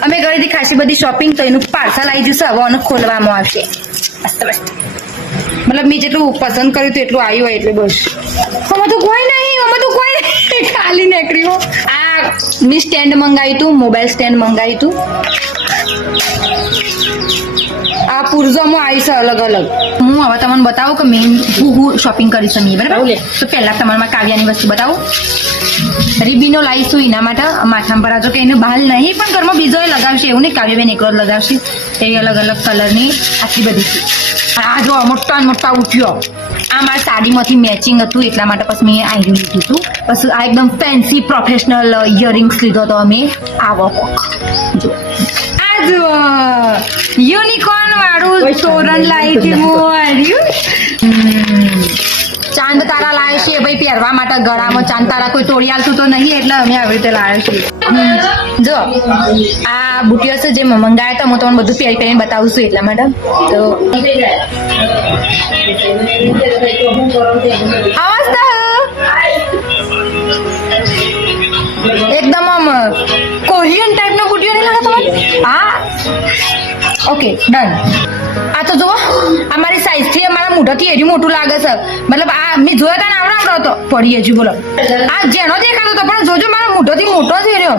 અમે ઘરેથી ખાસી બધી શોપિંગ તો એનું પાર્સલ આવી જશે હવે અને ખોલવામાં આવશે મતલબ મેં જેટલું પસંદ કર્યું હતું એટલું આવ્યું હોય એટલે બસ અમે તો કોઈ નહીં ખાલી નીકળ્યું આ મેં સ્ટેન્ડ મંગાવ્યું હતું મોબાઈલ સ્ટેન્ડ મંગાવ્યું હતું આ પુરઝોમાં આવી છે અલગ અલગ હું હવે તમને બતાવું કે મેં હું શોપિંગ કરી છે મેં બરાબર તો પહેલા તમારા કાવ્યાની વસ્તુ બતાવું રીબીનો લાવીશું એના માટે માથામાં પર આજો કે એને બહાર નહીં પણ ઘરમાં બીજો એ લગાવશે એવું નહીં કાવ્યબેન એકલો જ લગાવશે એ અલગ અલગ કલરની આટલી બધી છે આ જો મોટા ઉઠ્યો આ મારા સાડીમાંથી મેચિંગ હતું એટલા માટે પછી મેં આવી લીધું હતું પછી આ એકદમ ફેન્સી પ્રોફેશનલ ઇયરિંગ્સ લીધો હતો અમે આવો જો આ જો યુનિકોર્ન વાળું તોરણ લાવી હતી ચાંદ તારા લાવે છે ભાઈ પહેરવા માટે ગળામાં ચાંદ તારા કોઈ તોડી આવતું તો નહીં એટલે અમે આવી રીતે લાવે છે જો આ બુટીઓ છે જે મંગાયા હતા હું તમને બધું પહેરી પહેરીને બતાવું છું એટલા માટે તો એકદમ આમ કોરિયન ટાઈપ નો બુટીઓ નહીં લાગે તમારે હા ઓકે ડન આ તો જુઓ અમારી સાઈઝ થી અમારા મોઢાથી એરી મોટું લાગે છે મતલબ આ મેં જોયો હતા ને આવડો હતો પડી હજુ બોલો આ જેનો દેખાતો હતો પણ જોજો મારા મોઢાથી મોટો થઈ રહ્યો